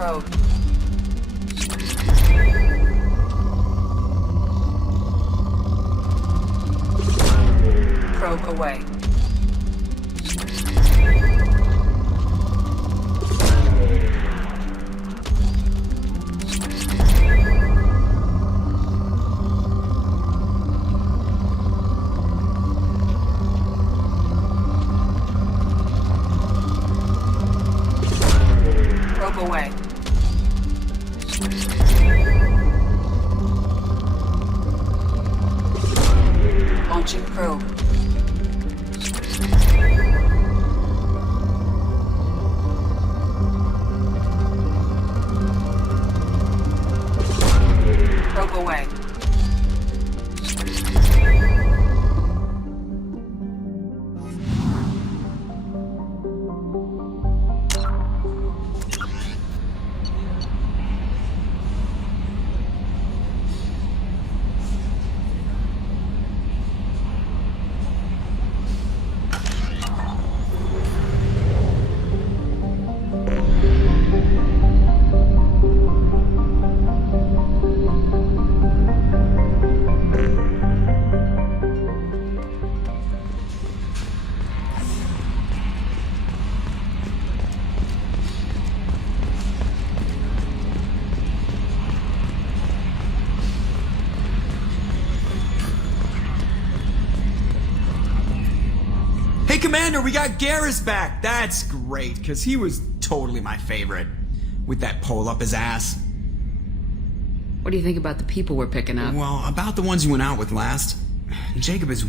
probe. Probe away. Probe away. Launching probe. Probe away. Hey, Commander, we got Garrus back. That's great, because he was totally my favorite. With that pole up his ass. What do you think about the people we're picking up? Well, about the ones you went out with last. Jacob is...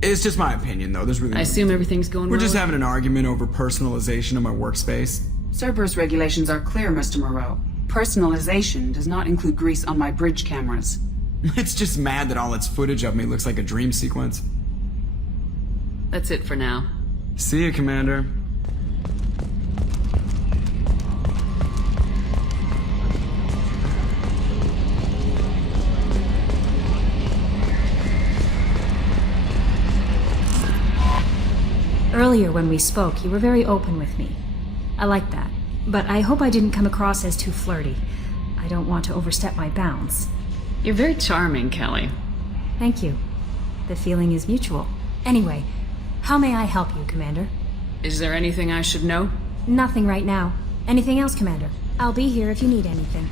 It's just my opinion, though. There's really... I assume everything's going well? We're just having an argument over personalization of my workspace. Cerberus regulations are clear, Mr. Moreau. Personalization does not include grease on my bridge cameras. It's just mad that all its footage of me looks like a dream sequence. That's it for now. See you, Commander. Earlier when we spoke, you were very open with me. I like that. But I hope I didn't come across as too flirty. I don't want to overstep my bounds. You're very charming, Kelly. Thank you. The feeling is mutual. Anyway, how may I help you, Commander? Is there anything I should know? Nothing right now. Anything else, Commander? I'll be here if you need anything.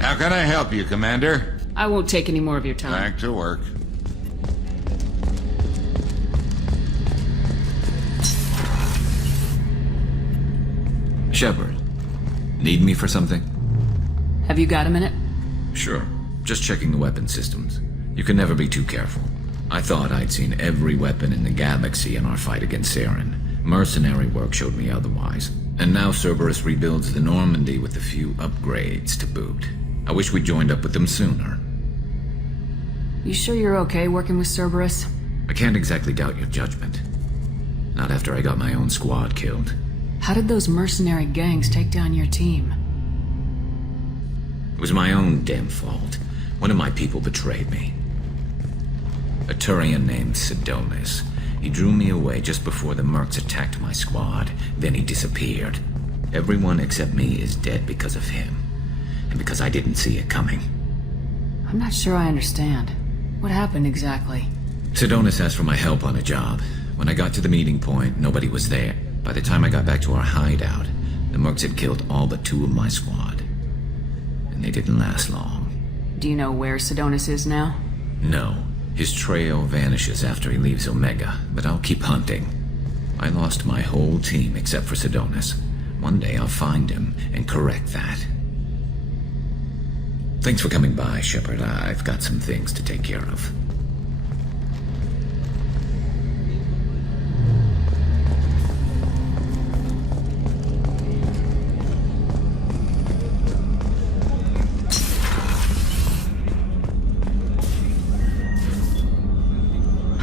How can I help you, Commander? I won't take any more of your time. Back to work. Shepard, need me for something? Have you got a minute? Sure. Just checking the weapon systems. You can never be too careful. I thought I'd seen every weapon in the galaxy in our fight against Saren. Mercenary work showed me otherwise. And now Cerberus rebuilds the Normandy with a few upgrades to boot. I wish we'd joined up with them sooner. You sure you're okay working with Cerberus? I can't exactly doubt your judgment. Not after I got my own squad killed. How did those mercenary gangs take down your team? It was my own damn fault. One of my people betrayed me. A Turian named Sidonis. He drew me away just before the Mercs attacked my squad. Then he disappeared. Everyone except me is dead because of him. And because I didn't see it coming. I'm not sure I understand. What happened exactly? Sidonis asked for my help on a job. When I got to the meeting point, nobody was there. By the time I got back to our hideout, the Mercs had killed all but 2 of my squad. And they didn't last long. Do you know where Sidonis is now? No. His trail vanishes after he leaves Omega, but I'll keep hunting. I lost my whole team except for Sidonis. One day I'll find him and correct that. Thanks for coming by, Shepard. I've got some things to take care of.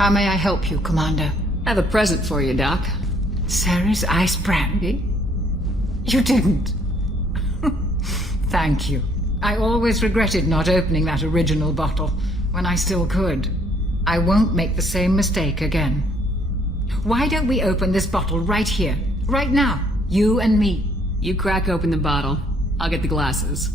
How may I help you, Commander? I have a present for you, Doc. Sarah's ice brandy? You didn't. Thank you. I always regretted not opening that original bottle when I still could. I won't make the same mistake again. Why don't we open this bottle right here, right now, you and me? You crack open the bottle. I'll get the glasses.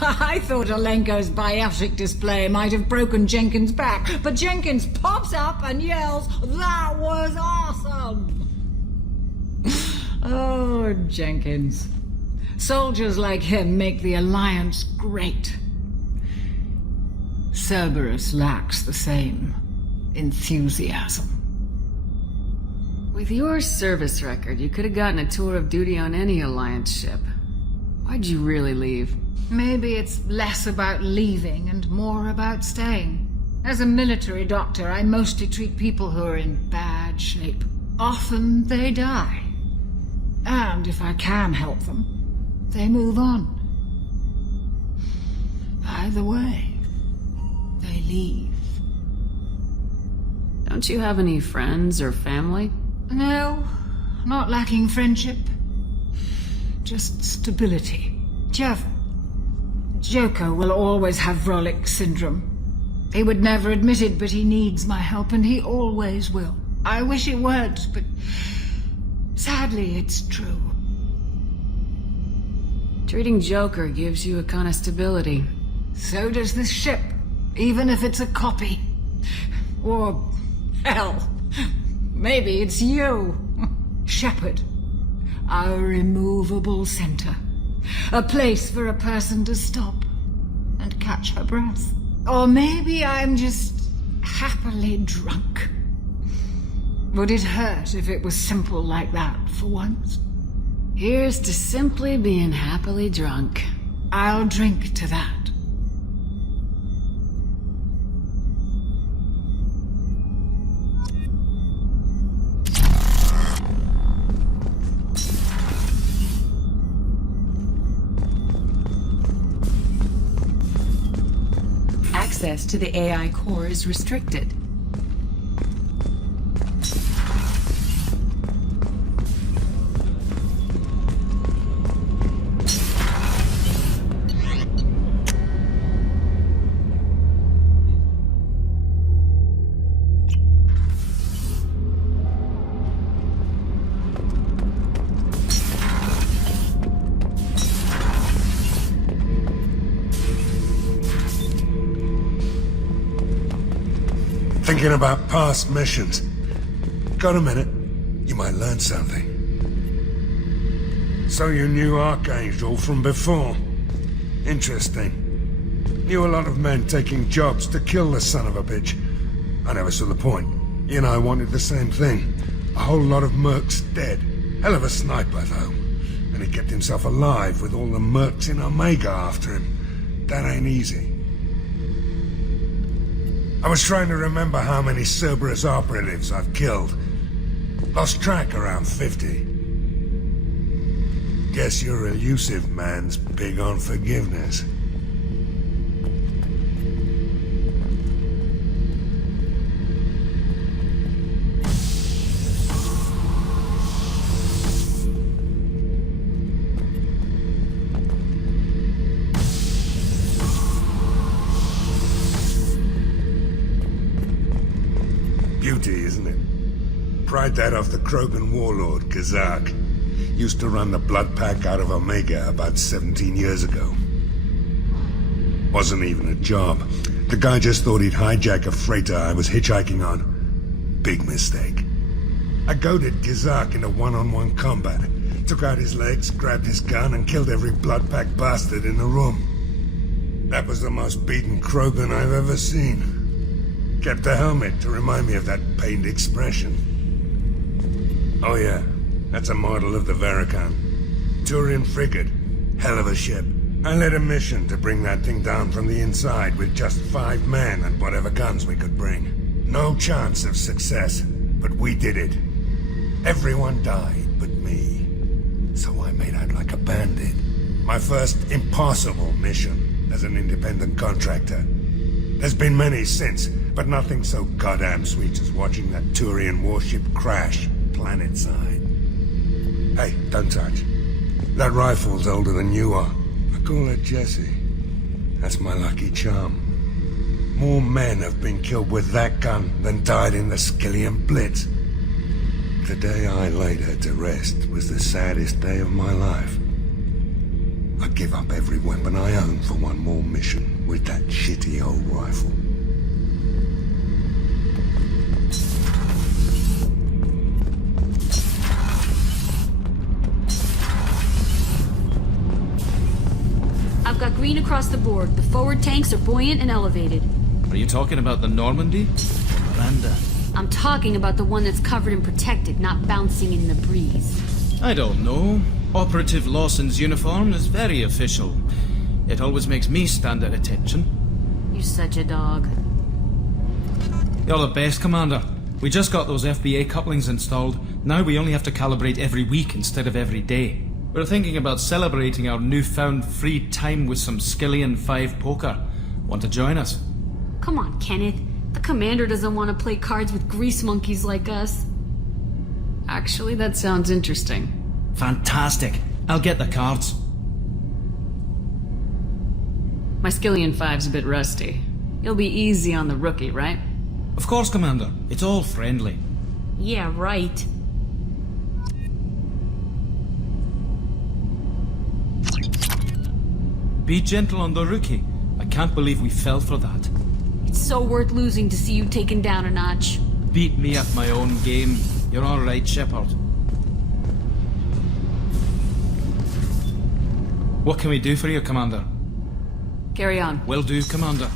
I thought Alenko's biotic display might have broken Jenkins' back, but Jenkins pops up and yells, "That was awesome!" Oh, Jenkins. Soldiers like him make the Alliance great. Cerberus lacks the same enthusiasm. With your service record, you could have gotten a tour of duty on any Alliance ship. Why'd you really leave? Maybe it's less about leaving and more about staying. As a military doctor, I mostly treat people who are in bad shape. Often they die. And if I can help them, they move on. Either way, they leave. Don't you have any friends or family? No, not lacking friendship. Just stability. Jeff, Joko will always have Vrolic syndrome. He would never admit it, but he needs my help, and he always will. I wish it weren't, but sadly it's true. Treating Joker gives you a kind of stability. So does this ship, even if it's a copy. Or, hell, maybe it's you, Shepard. Our immovable center. A place for a person to stop and catch her breath. Or maybe I'm just happily drunk. Would it hurt if it was simple like that for once? Here's to simply being happily drunk. I'll drink to that. Access to the AI core is restricted. Thinking about past missions. Got a minute? You might learn something. So you knew Archangel from before? Interesting. Knew a lot of men taking jobs to kill the son of a bitch. I never saw the point. You and I wanted the same thing. A whole lot of mercs dead. Hell of a sniper, though. And he kept himself alive with all the mercs in Omega after him. That ain't easy. I was trying to remember how many Cerberus operatives I've killed. Lost track around 50. Guess your elusive man's big on forgiveness. Beauty, isn't it? Pried that off the Krogan warlord, Kazak. Used to run the Blood Pack out of Omega about 17 years ago. Wasn't even a job. The guy just thought he'd hijack a freighter I was hitchhiking on. Big mistake. I goaded Kazak into one-on-one combat. Took out his legs, grabbed his gun, and killed every Blood Pack bastard in the room. That was the most beaten Krogan I've ever seen. Kept the helmet to remind me of that pained expression. Oh yeah, that's a model of the Veracon. Turian frigate. Hell of a ship. I led a mission to bring that thing down from the inside with just 5 men and whatever guns we could bring. No chance of success, but we did it. Everyone died but me. So I made out like a bandit. My first impossible mission as an independent contractor. There's been many since, but nothing so goddamn sweet as watching that Turian warship crash planetside. Hey, don't touch. That rifle's older than you are. I call her Jessie. That's my lucky charm. More men have been killed with that gun than died in the Skillian Blitz. The day I laid her to rest was the saddest day of my life. I give up every weapon I own for one more mission with that shitty old rifle. I've got green across the board. The forward tanks are buoyant and elevated. Are you talking about the Normandy? Miranda. I'm talking about the one that's covered and protected, not bouncing in the breeze. I don't know. Operative Lawson's uniform is very official. It always makes me stand at attention. You're such a dog. You're the best, Commander. We just got those FBA couplings installed. Now we only have to calibrate every week instead of every day. We're thinking about celebrating our newfound free time with some Skillian 5 poker. Want to join us? Come on, Kenneth. The commander doesn't want to play cards with grease monkeys like us. Actually, that sounds interesting. Fantastic. I'll get the cards. My Skillian 5's a bit rusty. You'll be easy on the rookie, right? Of course, Commander. It's all friendly. Yeah, right. Be gentle on the rookie. I can't believe we fell for that. It's so worth losing to see you taken down a notch. Beat me at my own game. You're all right, Shepard. What can we do for you, Commander? Carry on. Will do, Commander.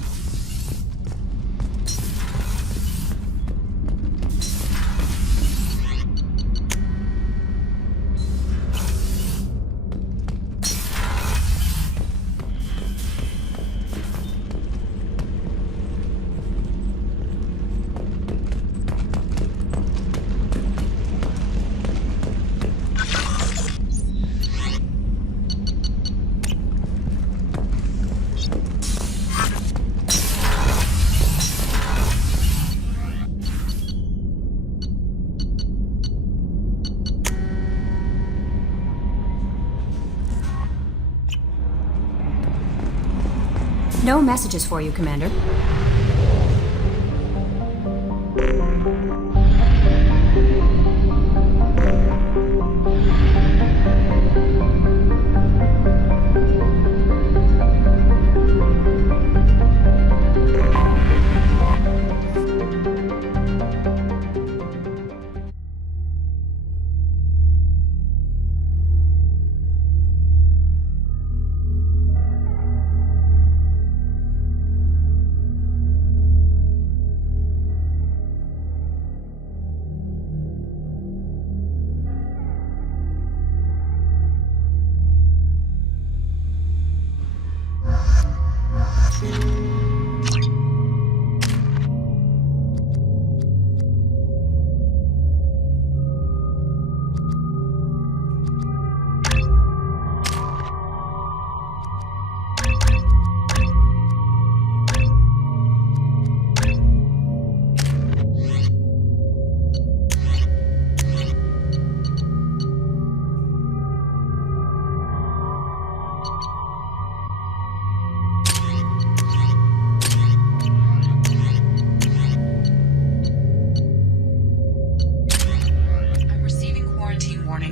No messages for you, Commander.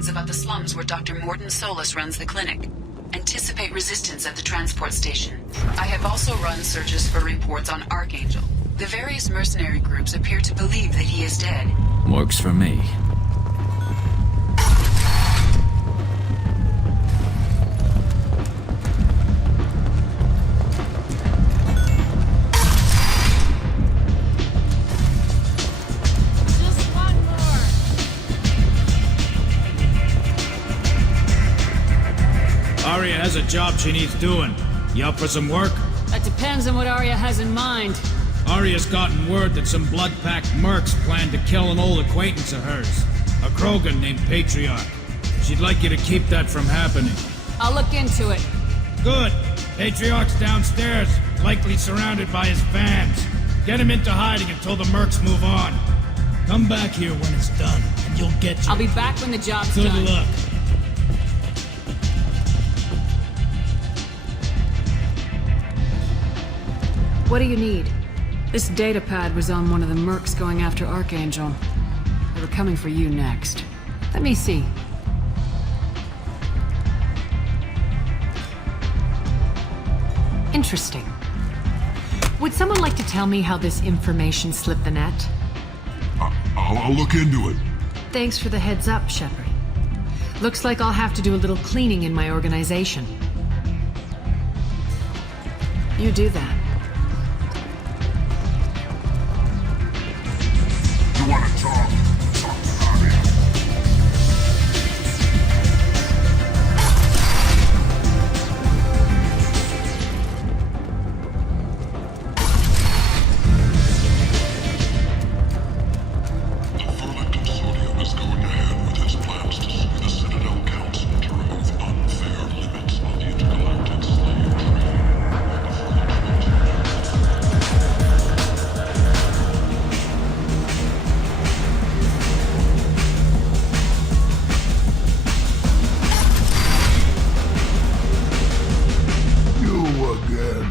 About the slums where Dr. Morden Solus runs the clinic. Anticipate resistance at the transport station. I have also run searches for reports on Archangel. The various mercenary groups appear to believe that he is dead. Works for me. Arya has a job she needs doing. You up for some work? That depends on what Arya has in mind. Arya's gotten word that some blood-packed mercs plan to kill an old acquaintance of hers. A Krogan named Patriarch. She'd like you to keep that from happening. I'll look into it. Good. Patriarch's downstairs, likely surrounded by his fans. Get him into hiding until the mercs move on. Come back here when it's done, and you'll get your... I'll be back when the job's Good done. luck. What do you need? This data pad was on one of the mercs going after Archangel. They were coming for you next. Let me see. Interesting. Would someone like to tell me how this information slipped the net? I'll look into it. Thanks for the heads up, Shepard. Looks like I'll have to do a little cleaning in my organization. You do that. You want to talk? Talk to Aria. The Verlet Consortium is going ahead with its plans to sue the Citadel Council to remove unfair limits on the intergalactic slave trade. You again.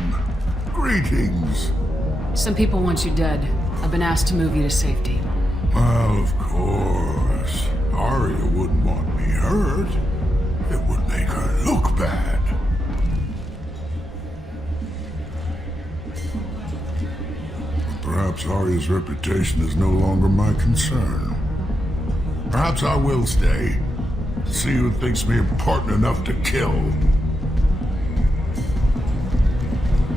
Greetings. Some people want you dead. I've been asked to move you to safety. Well, of course. Aria wouldn't want me hurt. It would make her look bad. Perhaps Aria's reputation is no longer my concern. Perhaps I will stay. See who thinks me important enough to kill.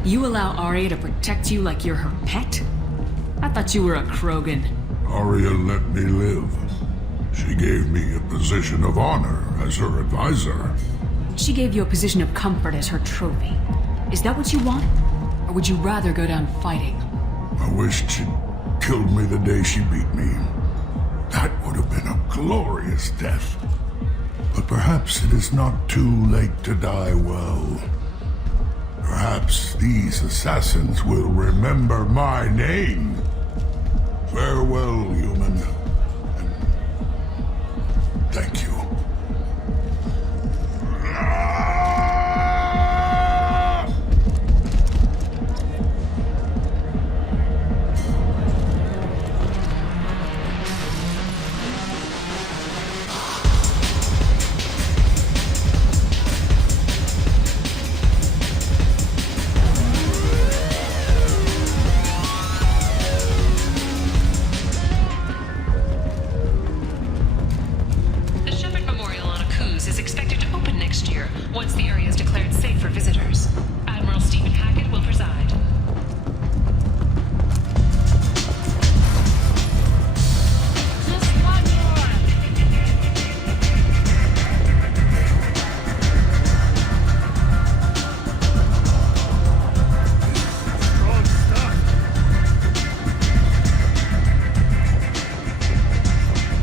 You allow Aria to protect you like you're her pet? I thought you were a Krogan. Aria let me live. She gave me a position of honor as her advisor. She gave you a position of comfort as her trophy. Is that what you want? Or would you rather go down fighting? I wished she'd killed me the day she beat me. That would have been a glorious death. But perhaps it is not too late to die well. Perhaps these assassins will remember my name. Farewell, human. And thank you. The Shepard Memorial on Akuz is expected to open next year, once the area is declared safe for visitors. Admiral Stephen Hackett will preside.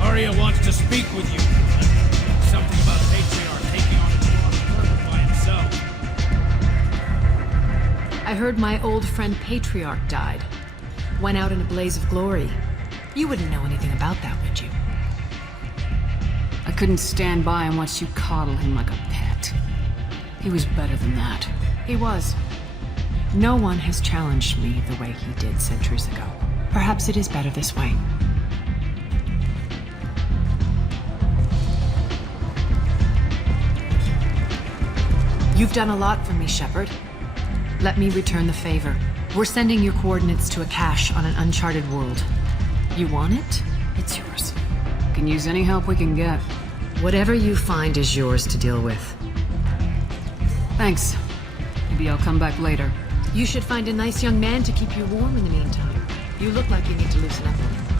Aria wants to speak with you. Something about Patriarch taking on a by himself. I heard my old friend Patriarch died. Went out in a blaze of glory. You wouldn't know anything about that, would you? I couldn't stand by and watch you coddle him like a pet. He was better than that. He was. No one has challenged me the way he did centuries ago. Perhaps it is better this way. You've done a lot for me, Shepard. Let me return the favor. We're sending your coordinates to a cache on an uncharted world. You want it? It's yours. Can use any help we can get. Whatever you find is yours to deal with. Thanks. Maybe I'll come back later. You should find a nice young man to keep you warm in the meantime. You look like you need to loosen up a little.